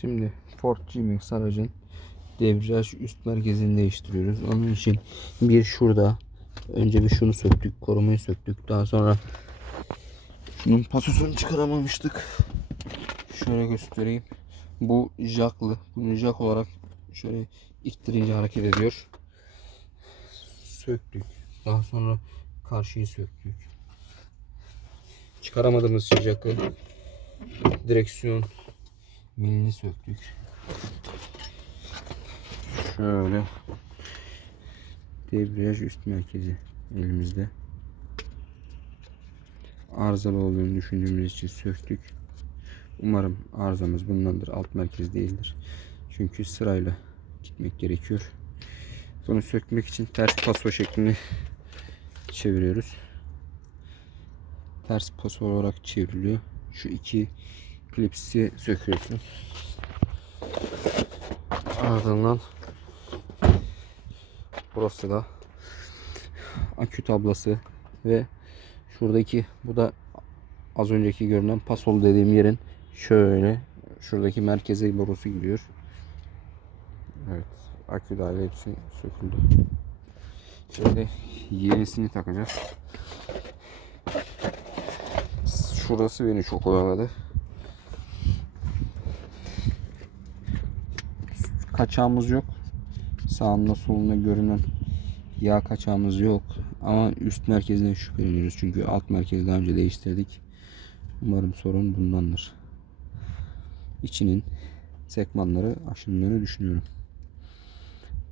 Şimdi Ford G-Max aracın debriyaj üst merkezini değiştiriyoruz. Onun için bir şurada önce bir şunu söktük, korumayı söktük. Daha sonra şunun pasosunu çıkaramamıştık. Şöyle göstereyim. Bu jaklı. Bunu jak olarak şöyle ittirince hareket ediyor. Söktük. Daha sonra karşıyı söktük. Çıkaramadığımız jakı direksiyon milini söktük. Şöyle debriyaj üst merkezi elimizde. Arızalı olduğunu düşündüğümüz için söktük. Umarım arızamız bundandır. Alt merkez değildir. Çünkü sırayla gitmek gerekiyor. Bunu sökmek için ters paso şeklinde çeviriyoruz. Ters paso olarak çevriliyor. Şu iki klipsi söküyorsun. Ardından burası da akü tablası ve şuradaki bu da az önceki görünen pasol dediğim yerin şöyle şuradaki merkeze borusu giriyor. Evet akü dahil hepsi söküldü. Şimdi yenisini takacağız. Şurası beni çok oyaladı. Kaçağımız yok. Sağında solunda görünen yağ kaçağımız yok. Ama üst merkezden şüpheleniyoruz. Çünkü alt merkezi daha önce değiştirdik. Umarım sorun bundandır. İçinin sekmanları aşındığını düşünüyorum.